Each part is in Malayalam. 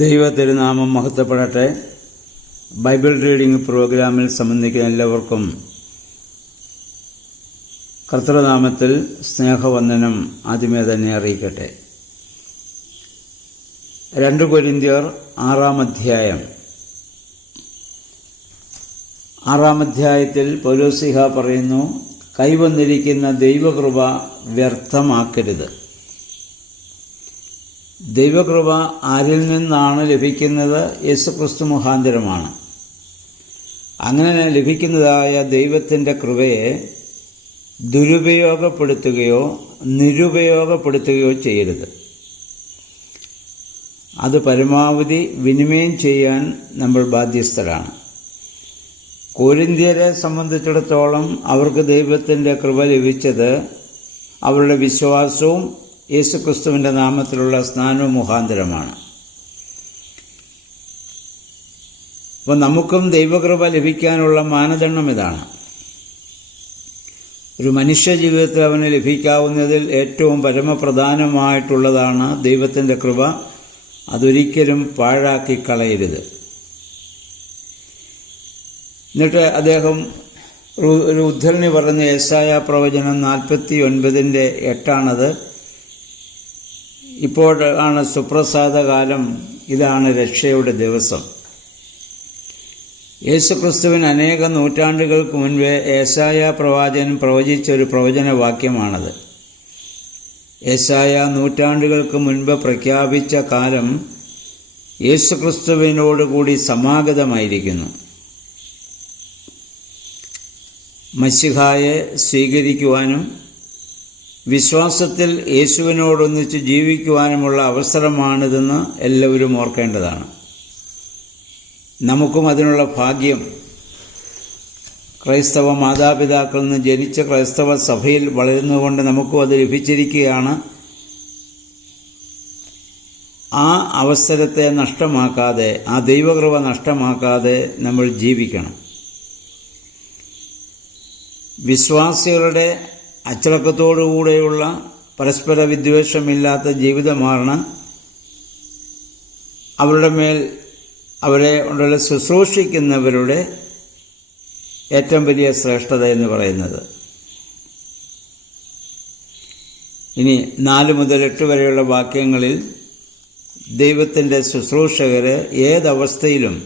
ദൈവ തിരുനാമം മഹത്വപ്പെടട്ടെ. ബൈബിൾ റീഡിംഗ് പ്രോഗ്രാമിൽ സംബന്ധിക്കുന്ന എല്ലാവർക്കും കർത്തൃനാമത്തിൽ സ്നേഹവന്ദനം ആദ്യമേ തന്നെ അറിയിക്കട്ടെ. 2 കൊരിന്ത്യർ 6-ാം അധ്യായം. 6-ാം അധ്യായത്തിൽ പൗലോസ്ലീഹ പറയുന്നു, കൈവന്നിരിക്കുന്ന ദൈവകൃപ വ്യർത്ഥമാക്കരുത്. ദൈവകൃപ ആരിൽ നിന്നാണ് ലഭിക്കുന്നത്? യേശുക്രിസ്തു മുഖാന്തരമാണ്. അങ്ങനെ ലഭിക്കുന്നതായ ദൈവത്തിൻ്റെ കൃപയെ ദുരുപയോഗപ്പെടുത്തുകയോ നിരുപയോഗപ്പെടുത്തുകയോ ചെയ്യരുത്. അത് പരമാവധി വിനിമയം ചെയ്യാൻ നമ്മൾ ബാധ്യസ്ഥരാണ്. കൊരിന്ത്യരെ സംബന്ധിച്ചിടത്തോളം അവർക്ക് ദൈവത്തിൻ്റെ കൃപ ലഭിച്ചത് അവരുടെ വിശ്വാസവും യേശുക്രിസ്തുവിൻ്റെ നാമത്തിലുള്ള സ്നാനവും മുഖാന്തരമാണ്. അപ്പോൾ നമുക്കും ദൈവകൃപ ലഭിക്കാനുള്ള മാനദണ്ഡം ഇതാണ്. ഒരു മനുഷ്യ ജീവിതത്തിൽ അവന് ലഭിക്കാവുന്നതിൽ ഏറ്റവും പരമപ്രധാനമായിട്ടുള്ളതാണ് ദൈവത്തിൻ്റെ കൃപ. അതൊരിക്കലും പാഴാക്കി കളയരുത്. എന്നിട്ട് അദ്ദേഹം ഒരു ഉദ്ധരണി പറഞ്ഞ യെശയ്യാ പ്രവചനം 49:8 ഇപ്പോഴാണ് സുപ്രസാദകാലം, ഇതാണ് രക്ഷയുടെ ദിവസം. യേശുക്രിസ്തുവിന് അനേക നൂറ്റാണ്ടുകൾക്ക് മുൻപേ യെശയ്യാ പ്രവാചകൻ പ്രവചിച്ചൊരു പ്രവചനവാക്യമാണത്. യെശയ്യാ നൂറ്റാണ്ടുകൾക്ക് മുൻപ് പ്രഖ്യാപിച്ച കാലം യേശുക്രിസ്തുവിനോടുകൂടി സമാഗതമായിരിക്കുന്നു. മശിഹായെ സ്വീകരിക്കുവാനും വിശ്വാസത്തിൽ യേശുവിനോടൊന്നിച്ച് ജീവിക്കുവാനുമുള്ള അവസരമാണിതെന്ന് എല്ലാവരും ഓർക്കേണ്ടതാണ്. നമുക്കും അതിനുള്ള ഭാഗ്യം ക്രൈസ്തവ മാതാപിതാക്കളിൽ നിന്ന് ജനിച്ച ക്രൈസ്തവ സഭയിൽ വളരുന്നതുകൊണ്ട് നമുക്കും അത് ലഭിച്ചിരിക്കുകയാണ്. ആ അവസരത്തെ നഷ്ടമാക്കാതെ, ആ ദൈവകൃപ നഷ്ടമാക്കാതെ നമ്മൾ ജീവിക്കണം. വിശ്വാസികളുടെ അച്ചടക്കത്തോടുകൂടെയുള്ള പരസ്പര വിദ്വേഷമില്ലാത്ത ജീവിതമാണ് അവരുടെ മേൽ അവരെ കൊണ്ടുള്ള ശുശ്രൂഷിക്കുന്നവരുടെ ഏറ്റവും വലിയ ശ്രേഷ്ഠത എന്ന് പറയുന്നത്. ഇനി 4 മുതൽ 8 വരെയുള്ള വാക്യങ്ങളിൽ ദൈവത്തിൻ്റെ ശുശ്രൂഷകര് ഏതവസ്ഥയിലും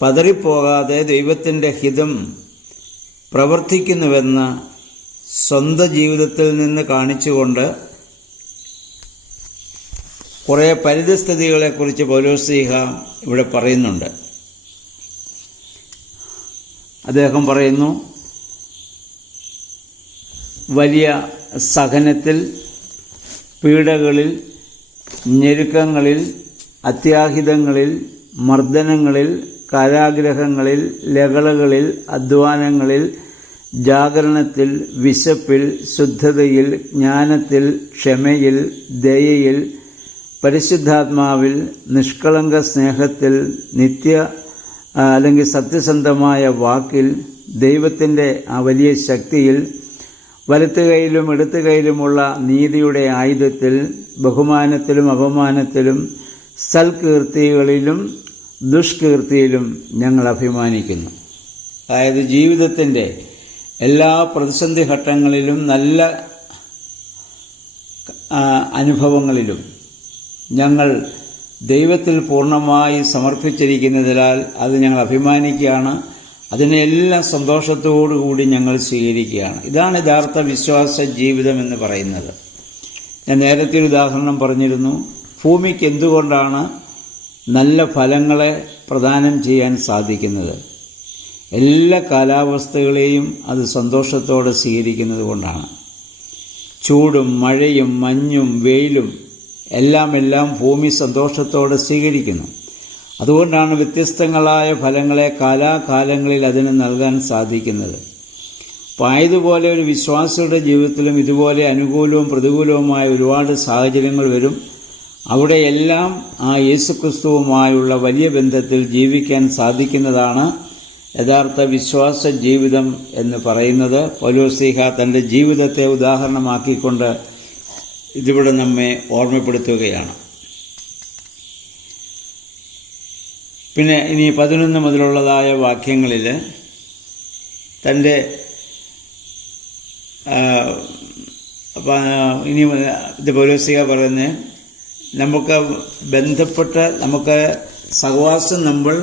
പതറിപ്പോകാതെ ദൈവത്തിൻ്റെ ഹിതം പ്രവർത്തിക്കുന്നുവെന്ന് സ്വന്തം ജീവിതത്തിൽ നിന്ന് കാണിച്ചുകൊണ്ട് കുറേ പരിതസ്ഥിതികളെക്കുറിച്ച് പൗലോസ്ലീഹ ഇവിടെ പറയുന്നുണ്ട്. അദ്ദേഹം പറയുന്നു, വലിയ സഹനത്തിൽ, പീഡകളിൽ, ഞെരുക്കങ്ങളിൽ, അത്യാഹിതങ്ങളിൽ, മർദ്ദനങ്ങളിൽ, കാരാഗ്രഹങ്ങളിൽ, ലഹളകളിൽ, അധ്വാനങ്ങളിൽ, ജാഗരണത്തിൽ, വിശപ്പിൽ, ശുദ്ധതയിൽ, ജ്ഞാനത്തിൽ, ക്ഷമയിൽ, ദയയിൽ, പരിശുദ്ധാത്മാവിൽ, നിഷ്കളങ്ക സ്നേഹത്തിൽ, അല്ലെങ്കിൽ സത്യസന്ധമായ വാക്കിൽ, ദൈവത്തിൻ്റെ ആ വലിയ ശക്തിയിൽ, വലത്തുകൈയിലും ഇടത്തുകൈയിലുമുള്ള നീതിയുടെ ആയുധത്തിൽ, ബഹുമാനത്തിലും അപമാനത്തിലും, സൽകീർത്തികളിലും ദുഷ്കീർത്തിയിലും ഞങ്ങൾ അഭിമാനിക്കുന്നു. അതായത് ജീവിതത്തിൻ്റെ എല്ലാ പ്രതിസന്ധി ഘട്ടങ്ങളിലും നല്ല അനുഭവങ്ങളിലും ഞങ്ങൾ ദൈവത്തിൽ പൂർണ്ണമായി സമർപ്പിച്ചിരിക്കുന്നതിനാൽ അത് ഞങ്ങൾ അഭിമാനിക്കുകയാണ്. അതിനെല്ലാം സന്തോഷത്തോടുകൂടി ഞങ്ങൾ സ്വീകരിക്കുകയാണ്. ഇതാണ് യഥാർത്ഥ വിശ്വാസ ജീവിതം എന്ന് പറയുന്നത്. ഞാൻ നേരത്തെ ഒരു ഉദാഹരണം പറഞ്ഞിരുന്നു. ഭൂമിക്ക് എന്തുകൊണ്ടാണ് നല്ല ഫലങ്ങളെ പ്രദാനം ചെയ്യാൻ സാധിക്കുന്നത്? എല്ലാ കാലാവസ്ഥകളെയും അത് സന്തോഷത്തോടെ സ്വീകരിക്കുന്നത് കൊണ്ടാണ്. ചൂടും മഴയും മഞ്ഞും വെയിലും എല്ലാം ഭൂമി സന്തോഷത്തോടെ സ്വീകരിക്കുന്നു. അതുകൊണ്ടാണ് വ്യത്യസ്തങ്ങളായ ഫലങ്ങളെ കാലാകാലങ്ങളിൽ അതിന് നൽകാൻ സാധിക്കുന്നത്. അപ്പോൾ ആയതുപോലെ ഒരു വിശ്വാസിയുടെ ജീവിതത്തിലും ഇതുപോലെ അനുകൂലവും പ്രതികൂലവുമായ ഒരുപാട് സാഹചര്യങ്ങൾ വരും. അവിടെയെല്ലാം ആ യേശുക്രിസ്തുവുമായുള്ള വലിയ ബന്ധത്തിൽ ജീവിക്കാൻ സാധിക്കുന്നതാണ് യഥാർത്ഥ വിശ്വാസ ജീവിതം എന്ന് പറയുന്നത്. പൗലോസ്ലീഹ തൻ്റെ ജീവിതത്തെ ഉദാഹരണമാക്കിക്കൊണ്ട് ഇതിവിടെ നമ്മെ ഓർമ്മപ്പെടുത്തുകയാണ്. പിന്നെ ഇനി 11 മുതലുള്ളതായ വാക്യങ്ങളിൽ തൻ്റെ ഇനി ഇത് പൗലോസ്ലീഹ പറയുന്നത്, നമുക്ക് ബന്ധപ്പെട്ട് നമുക്ക് സഹവാസം നമ്മൾ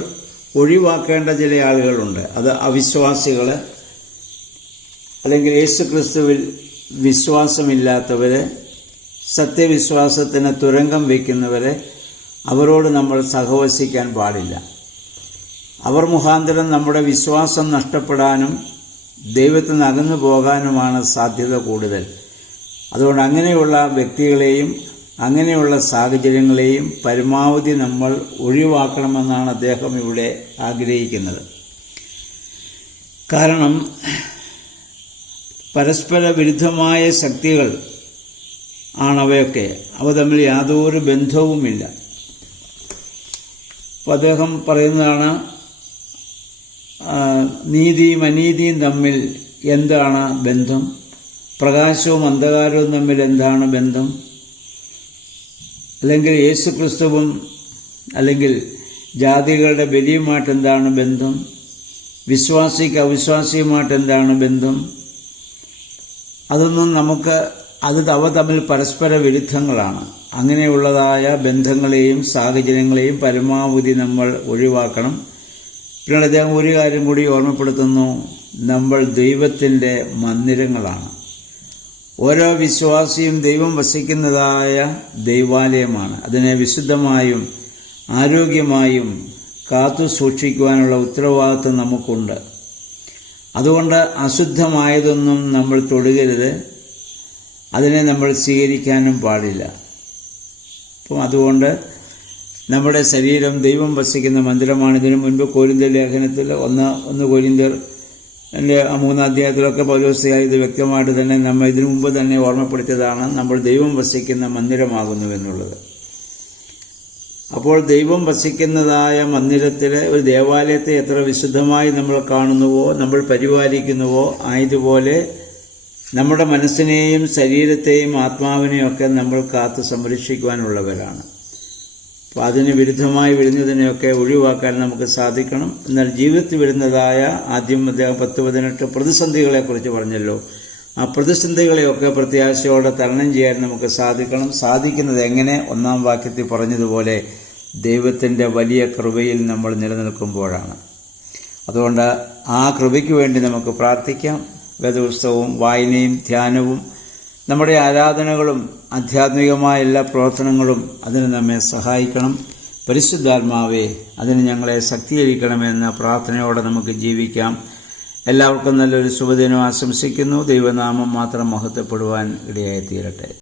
ഒഴിവാക്കേണ്ട ചില ആളുകളുണ്ട്. അത് അവിശ്വാസികൾ, അല്ലെങ്കിൽ യേശുക്രിസ്തുവിൽ വിശ്വാസമില്ലാത്തവർ, സത്യവിശ്വാസത്തിന് തുരങ്കം വയ്ക്കുന്നവരെ, അവരോട് നമ്മൾ സഹവസിക്കാൻ പാടില്ല. അവർ മുഖാന്തരം നമ്മുടെ വിശ്വാസം നഷ്ടപ്പെടാനും ദൈവത്തിൽ നിന്ന് അകന്നു പോകാനുമാണ് സാധ്യത കൂടുതൽ. അതുകൊണ്ട് അങ്ങനെയുള്ള വ്യക്തികളെയും അങ്ങനെയുള്ള സാഹചര്യങ്ങളെയും പരമാവധി നമ്മൾ ഒഴിവാക്കണമെന്നാണ് അദ്ദേഹം ഇവിടെ ആഗ്രഹിക്കുന്നത്. കാരണം പരസ്പര വിരുദ്ധമായ ശക്തികൾ ആണവയൊക്കെ. അവ തമ്മിൽ യാതൊരു ബന്ധവുമില്ല. അപ്പോൾ അദ്ദേഹം പറയുന്നതാണ്, നീതിയും അനീതിയും തമ്മിൽ എന്താണ് ബന്ധം? പ്രകാശവും അന്ധകാരവും തമ്മിൽ എന്താണ് ബന്ധം? അല്ലെങ്കിൽ യേശുക്രിസ്തുവും അല്ലെങ്കിൽ ജാതികളുടെ ബലിയുമായിട്ട് എന്താണ് ബന്ധം? വിശ്വാസിക്ക് അവിശ്വാസിയുമായിട്ട് എന്താണ് ബന്ധം? അതൊന്നും അവ തമ്മിൽ പരസ്പര വിരുദ്ധങ്ങളാണ്. അങ്ങനെയുള്ളതായ ബന്ധങ്ങളെയും സാഹചര്യങ്ങളെയും പരമാവധി നമ്മൾ ഒഴിവാക്കണം. പിന്നീട് അദ്ദേഹം ഒരു കാര്യം കൂടി ഓർമ്മപ്പെടുത്തുന്നു, നമ്മൾ ദൈവത്തിൻ്റെ മന്ദിരങ്ങളാണ്. ഓരോ വിശ്വാസിയും ദൈവം വസിക്കുന്നതായ ദൈവാലയമാണ്. അതിനെ വിശുദ്ധമായും ആരോഗ്യമായും കാത്തു സൂക്ഷിക്കുവാനുള്ള ഉത്തരവാദിത്വം നമുക്കുണ്ട്. അതുകൊണ്ട് അശുദ്ധമായതൊന്നും നമ്മൾ തൊടുകരുത്, അതിനെ നമ്മൾ സ്വീകരിക്കാനും പാടില്ല. അപ്പം അതുകൊണ്ട് നമ്മുടെ ശരീരം ദൈവം വസിക്കുന്ന മന്ദിരമാണ്. ഇതിനു മുൻപ് കൊരിന്ത്യർ ലേഖനത്തിൽ 1 കൊരിന്ത്യർ 3 അധ്യായത്തിലൊക്കെ പൗലോസ്ലീഹ ഇത് വ്യക്തമായിട്ട് തന്നെ നമ്മൾ ഇതിനു മുമ്പ് തന്നെ ഓർമ്മപ്പെടുത്തിയതാണ്, നമ്മൾ ദൈവം വസിക്കുന്ന മന്ദിരമാകുന്നു എന്നുള്ളത്. അപ്പോൾ ദൈവം വസിക്കുന്നതായ മന്ദിരത്തിൽ ഒരു ദേവാലയത്തെ എത്ര വിശുദ്ധമായി നമ്മൾ കാണുന്നുവോ, നമ്മൾ പരിപാലിക്കുന്നുവോ, ആയതുപോലെ നമ്മുടെ മനസ്സിനെയും ശരീരത്തെയും ആത്മാവിനെയും ഒക്കെ നമ്മൾ കാത്ത് സംരക്ഷിക്കുവാനുള്ളവരാണ്. അപ്പോൾ അതിന് വിരുദ്ധമായി വരുന്നതിനെയൊക്കെ ഒഴിവാക്കാൻ നമുക്ക് സാധിക്കണം. എന്നാൽ ജീവിതത്തിൽ വരുന്നതായ ആദ്യം അദ്ദേഹം 10-18 പ്രതിസന്ധികളെക്കുറിച്ച് പറഞ്ഞല്ലോ. ആ പ്രതിസന്ധികളെയൊക്കെ പ്രത്യാശയോടെ തരണം ചെയ്യാൻ നമുക്ക് സാധിക്കണം. സാധിക്കുന്നത് എങ്ങനെ? 1-ാം വാക്യത്തിൽ പറഞ്ഞതുപോലെ ദൈവത്തിൻ്റെ വലിയ കൃപയിൽ നമ്മൾ നിലനിൽക്കുമ്പോഴാണ്. അതുകൊണ്ട് ആ കൃപയ്ക്ക് വേണ്ടി നമുക്ക് പ്രാർത്ഥിക്കാം. വേദപുസ്തകവും വായനയും ധ്യാനവും നമ്മുടെ ആരാധനകളും ആധ്യാത്മികമായ എല്ലാ പ്രവർത്തനങ്ങളും അതിന് നമ്മെ സഹായിക്കണം. പരിശുദ്ധാത്മാവേ, അതിന് ഞങ്ങളെ ശക്തീകരിക്കണമെന്ന പ്രാർത്ഥനയോടെ നമുക്ക് ജീവിക്കാം. എല്ലാവർക്കും നല്ലൊരു ശുഭദിനം ആശംസിക്കുന്നു. ദൈവനാമം മാത്രം മഹത്വപ്പെടുവാൻ ഇടയായി തീരട്ടെ.